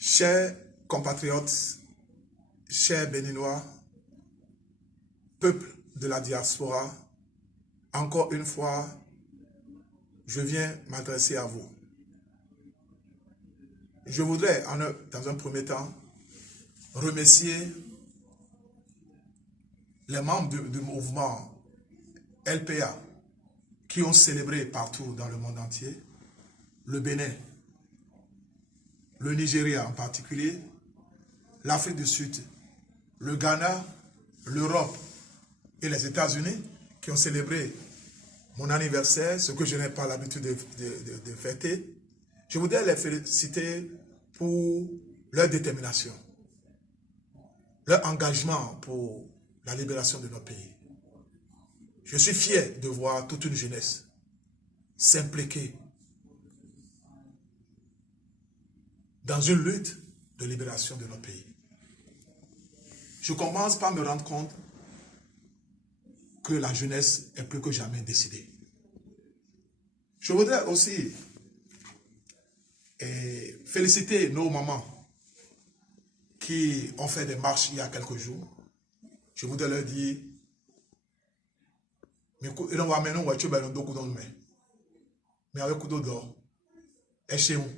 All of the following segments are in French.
Chers compatriotes, chers Béninois, peuple de la diaspora, encore une fois, je viens m'adresser à vous. Je voudrais, dans un premier temps, remercier les membres du mouvement LPA qui ont célébré partout dans le monde entier, le Bénin, le Nigeria en particulier, l'Afrique du Sud, le Ghana, l'Europe et les États-Unis qui ont célébré mon anniversaire, ce que je n'ai pas l'habitude de fêter. Je voudrais les féliciter pour leur détermination, leur engagement pour la libération de notre pays. Je suis fier de voir toute une jeunesse s'impliquer dans une lutte de libération de notre pays. Je commence par me rendre compte que la jeunesse est plus que jamais décidée. Je voudrais aussi féliciter nos mamans qui ont fait des marches il y a quelques jours. Je voudrais leur dire, mais avec coup d'or, et chez nous.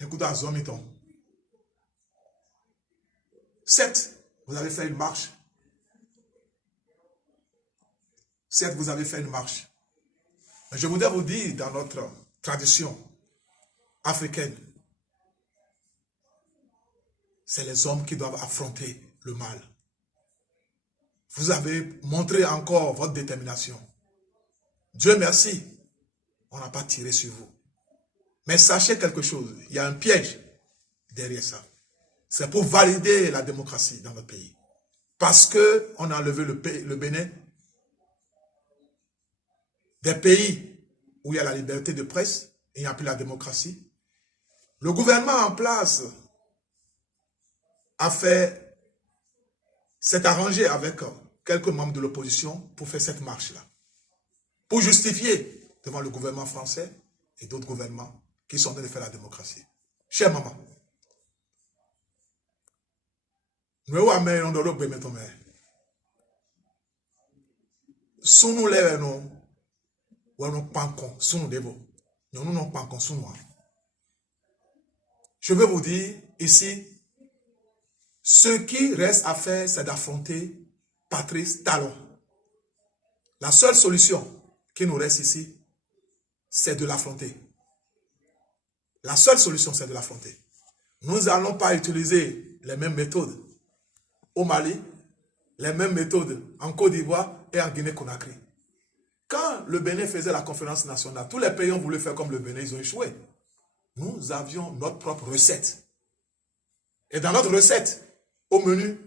Écoutez, à Zomiton. 7, vous avez fait une marche. 7, vous avez fait une marche. Mais je voudrais vous dire, dans notre tradition africaine, c'est les hommes qui doivent affronter le mal. Vous avez montré encore votre détermination. Dieu merci, on n'a pas tiré sur vous. Mais sachez quelque chose, il y a un piège derrière ça. C'est pour valider la démocratie dans notre pays. Parce qu'on a enlevé le Bénin des pays où il y a la liberté de presse et il n'y a plus la démocratie. Le gouvernement en place s'est arrangé avec quelques membres de l'opposition pour faire cette marche-là. Pour justifier devant le gouvernement français et d'autres gouvernements qui sont en train de faire la démocratie. Chère maman, nous avons mis dans le Bénin. Sous-nous les nous, je veux vous dire ici, ce qui reste à faire, c'est d'affronter Patrice Talon. La seule solution qui nous reste ici, c'est de l'affronter. La seule solution, c'est de l'affronter. Nous n'allons pas utiliser les mêmes méthodes au Mali, les mêmes méthodes en Côte d'Ivoire et en Guinée-Conakry. Quand le Bénin faisait la conférence nationale, tous les pays ont voulu faire comme le Bénin, ils ont échoué. Nous avions notre propre recette. Et dans notre recette, au menu,